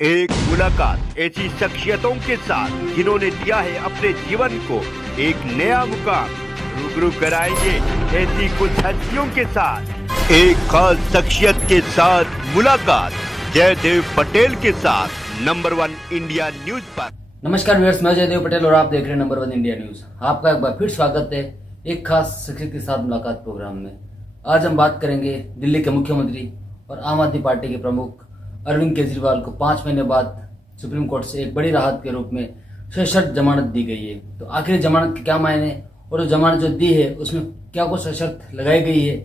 एक मुलाकात ऐसी शख्सियतों के साथ जिन्होंने दिया है अपने जीवन को एक नया मुकाम। रूबरू कराएंगे ऐसी कुछ हस्तियों के साथ एक खास शख्सियत के साथ मुलाकात जयदेव पटेल के साथ नंबर 1 इंडिया न्यूज पर। नमस्कार व्यूअर्स, मैं जयदेव पटेल और आप देख रहे हैं नंबर 1 इंडिया न्यूज। आपका एक बार फिर स्वागत है एक खास शख्सियत के साथ मुलाकात प्रोग्राम में। आज हम बात करेंगे दिल्ली के मुख्यमंत्री और आम आदमी पार्टी के प्रमुख अरविंद केजरीवाल को 5 महीने बाद सुप्रीम कोर्ट से एक बड़ी राहत के रूप में सशर्त जमानत दी गई है। तो आखिर जमानत के क्या मायने और जो जमानत जो दी है उसमें क्या कुछ सशर्त लगाई गई है,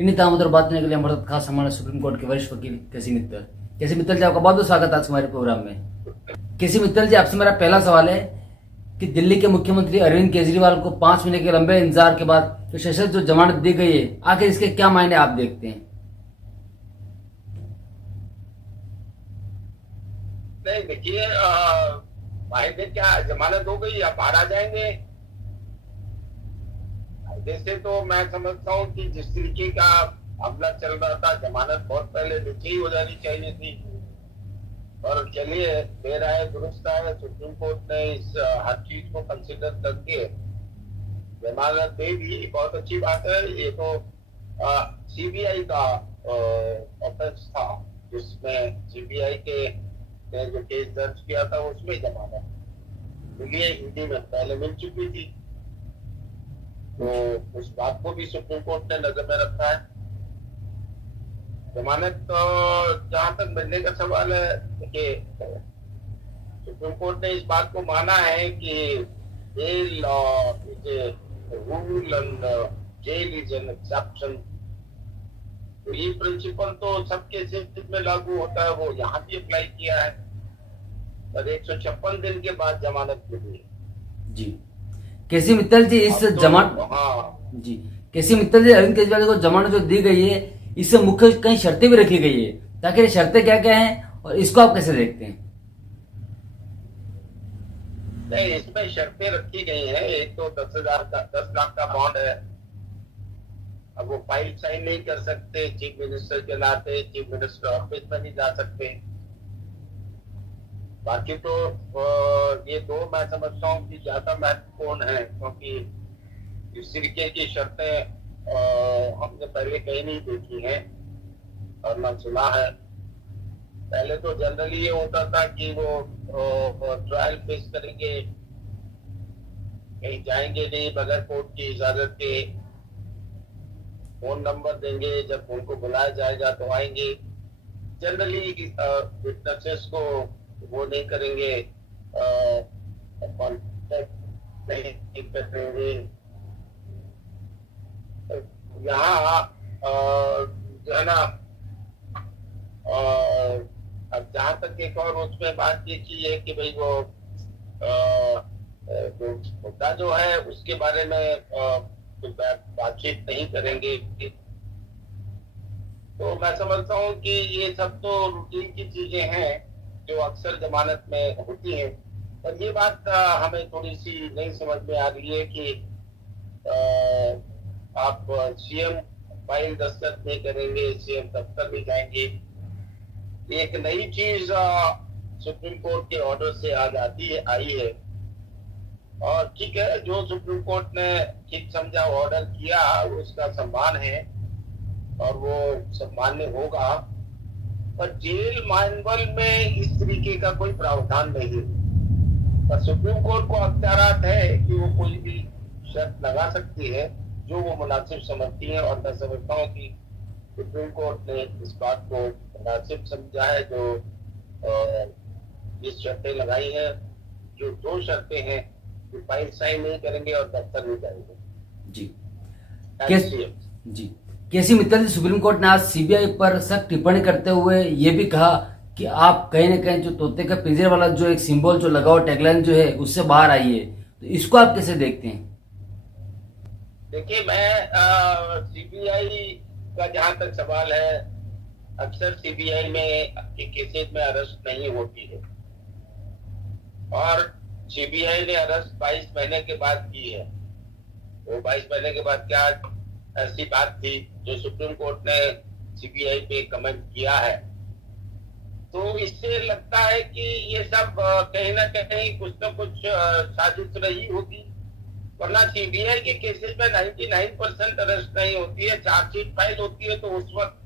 इन्हीं तमाम उधर बात करने के लिए हमारे साथ खास हमारे सुप्रीम कोर्ट के वरिष्ठ वकील केसी मित्तल। केसी मित्तल जी, आपका बहुत बहुत स्वागत है आज हमारे प्रोग्राम में। केसी मित्तल जी, आपसे मेरा पहला सवाल है कि दिल्ली के मुख्यमंत्री अरविंद केजरीवाल को 5 महीने के लंबे इंतजार के बाद सशर्त जो जमानत दी गई है, आखिर इसके क्या मायने आप देखते हैं? नहीं, देखिए, फायदे क्या, जमानत हो गई, आप बाहर आ जाएंगे। जैसे तो मैं समझता हूँ कि जिस तरीके का मामला चल रहा था, जमानत बहुत पहले नीचे ही हो जानी चाहिए थी। और चलिए, देर आए दुरुस्त आए, सुप्रीम कोर्ट ने इस हर चीज को कंसिडर करके जमानत दे दी, बहुत अच्छी बात है। ये तो सीबीआई का ऑफेंस था, जिसमें सीबीआई के ने जो केस दर्ज किया था उसमें जमानत मिली है, हिंदी में पहले मिल चुकी थी। तो उस बात को भी सुप्रीम कोर्ट ने नजर में रखा है। जमानत तो जहां तक मिलने का सवाल है, देखिए, सुप्रीम कोर्ट ने इस बात को माना है कि bail is a rule and jail is an exception. तो ये प्रिंसिपल तो सबके केसेस में लागू होता है, वो यहाँ भी अप्लाई किया है। पर 156 दिन के बाद जमानत मिली है। जी केसी मित्तल जी, इस जमानत जी केसी मित्तल जी, अरविंद केजरीवाल को जमानत जो दी गई है, इससे मुख्य कई शर्तें भी रखी गई है, ताकि ये शर्तें क्या क्या हैं और इसको आप कैसे देखते हैं? नहीं, इसमें शर्तें रखी गई हैं। एक तो 10 लाख का बॉन्ड है। अब वो फाइल साइन नहीं कर सकते, चीफ मिनिस्टर के नाते चीफ मिनिस्टर ऑफिस में नहीं जा सकते। बाकी तो ये दो मैं समझता हूँ कि ज्यादा महत्वपूर्ण है, क्योंकि इस तरीके की शर्तें हमने पहले कहीं नहीं देखी हैं और ना सुना है। पहले तो जनरली ये होता था कि वो ट्रायल फेस करेंगे, कहीं जाएंगे नहीं बगैर कोर्ट की इजाजत के, फोन नंबर देंगे, जब उनको बुलाया जाएगा तो आएंगे। जनरली विटनेसेस को वो नहीं करेंगे, कॉन्टेक्ट नहीं करेंगे। यहाँ जो है ना, अब जहां तक एक और उसमें बात ये की है कि भाई वो मुद्दा जो है उसके बारे में बातचीत नहीं करेंगे। तो मैं समझता हूँ कि ये सब तो रूटीन की चीजें हैं जो अक्सर जमानत में होती हैं। पर ये बात हमें थोड़ी सी नहीं समझ में आ रही है कि आप सीएम फाइल दस्तखत नहीं करेंगे, सीएम दफ्तर नहीं जाएंगे। एक नई चीज सुप्रीम कोर्ट के ऑर्डर से आज आई है, और ठीक है, जो सुप्रीम कोर्ट ने ठीक समझा ऑर्डर किया उसका सम्मान है और वो सम्मान्य होगा। पर जेल मैनुअल में इस तरीके का कोई प्रावधान नहीं है। पर सुप्रीम कोर्ट को अख्तियारात है कि वो कोई भी शर्त लगा सकती है जो वो मुनासिब समझती है, और मैं समझता हूँ कि सुप्रीम कोर्ट ने इस बात को मुनासिब समझा है। जो ये शर्तें लगाई हैं, जो 2 शर्तें हैं, कि फाइल साइन नहीं करेंगे और दफ्तर नहीं जाएंगे। जी केसी मित्तल जी, सुप्रीम कोर्ट ने आज सीबीआई पर सख्त टिप्पणी करते हुए ये भी कहा कि आप कहीं ना कहीं जो तोते का पिंजरे वाला जो एक सिंबल जो लगा हुआ टैगलाइन जो है उससे बाहर आई है। तो इसको आप कैसे देखते हैं? देखिए, मैं सीबीआई का जहां तक सवाल है, अक्सर सीबीआई में के केसेस में अरेस्ट नहीं होती है, और सीबीआई ने अरेस्ट 22 महीने के बाद की है। वो 22 महीने के बाद क्या ऐसी बात थी जो सुप्रीम कोर्ट ने सीबीआई पे कमेंट किया है। तो इससे लगता है कि ये सब कहीं ना कहीं कुछ न कुछ साजिश रही होगी, वरना सीबीआई के केसेस में 99% अरेस्ट नहीं होती है। चार्जशीट फाइल होती है तो उस वक्त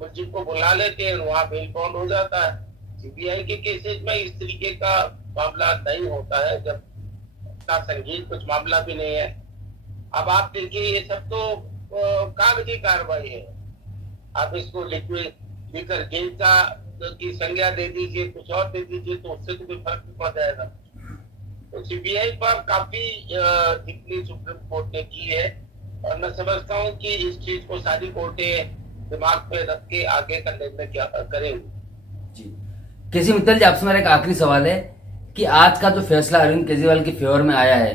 मुझे को बुला लेते हैं, वहां बेल बाउंड हो जाता है। सीबीआई के केसेस में इस तरीके का मामला नहीं होता है, जब इतना संगीन कुछ मामला भी नहीं है। अब आप देखिए, ये सब तो कागजी कार्रवाई है। आप इसको लिकर जेल का की संज्ञा दे दीजिए, कुछ और दे दीजिए, तो उससे तो कोई फर्क नहीं पड़ जाएगा। तो सीबीआई पर काफी टिप्पणी सुप्रीम कोर्ट ने की है, और मैं समझता हूँ कि इस चीज को सारी कोर्टें दिमाग में रख के आगे का निर्णय क्या करेंगे। जी, केसी मित्तल जी, आपसे मेरा एक आखिरी सवाल है कि आज का जो फैसला अरविंद केजरीवाल के फेवर में आया है,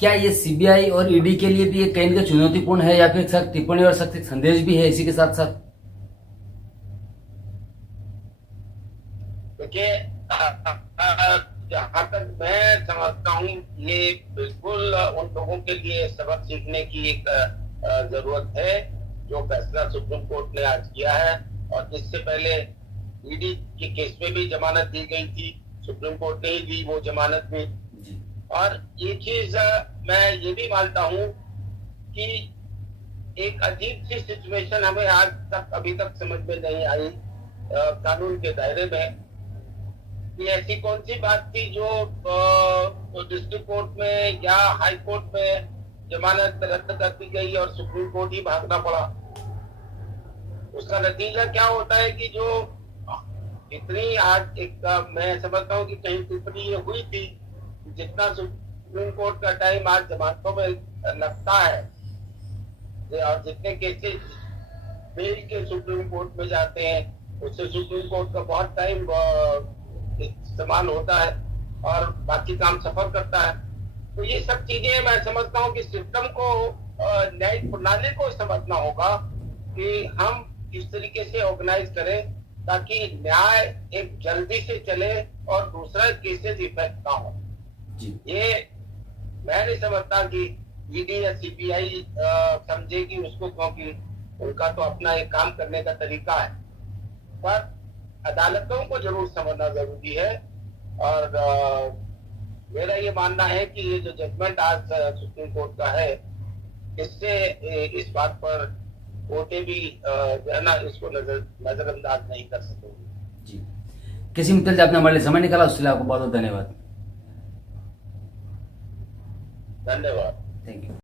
क्या ये सीबीआई और ईडी के लिए भी एक कहीं ना चुनौतीपूर्ण है, या फिर सख्त टिप्पणी और सख्त संदेश भी है इसी के साथ साथ? देखिए, जहाँ तक मैं समझता हूँ, ये बिल्कुल उन लोगों के लिए सबक सीखने की एक जरूरत है जो फैसला सुप्रीम कोर्ट ने आज किया है। और इससे पहले ईडी के केस में भी जमानत दी गई थी, सुप्रीम कोर्ट ने ही दी वो जमानत भी। और ये चीज मैं ये भी मानता हूँ कि एक अजीब सी सिचुएशन हमें आज तक अभी तक समझ में नहीं आई कानून के दायरे में, कि ऐसी कौन सी बात थी जो डिस्ट्रिक्ट कोर्ट में या हाई कोर्ट में जमानत रद्द कर दी गई और सुप्रीम कोर्ट ही भागना पड़ा। उसका नतीजा क्या होता है कि जो इतनी आज एक मैं समझता हूँ कि कहीं टिप्पणी ये हुई थी, जितना सुप्रीम कोर्ट का टाइम आज जमानतों में लगता है, और जितने केसेस बेल के सुप्रीम कोर्ट में जाते हैं, उससे सुप्रीम कोर्ट का बहुत टाइम इस्तेमाल होता है और बाकी काम सफर करता है। तो ये सब चीजें मैं समझता हूँ कि सिस्टम को, न्यायिक प्रणाली को समझना होगा कि हम किस तरीके से ऑर्गेनाइज करें ताकि न्याय एक जल्दी से चले और दूसरा केसेस इफेक्ट ना हो। ये मैं नहीं समझता कि ईडी या सीबीआई समझेगी उसको, क्योंकि उनका तो अपना एक काम करने का तरीका है, पर अदालतों को जरूर समझना जरूरी है। और मेरा ये मानना है कि ये जो जजमेंट आज सुप्रीम कोर्ट का है, इससे इस बात पर कोर्टें भी जो है ना, इसको नजरअंदाज नहीं कर सकेंगे। जी, केसी मित्तल जी, आपने हमारे लिए समय निकाला, उसके लिए आपको बहुत बहुत धन्यवाद। धन्यवाद। Thank you.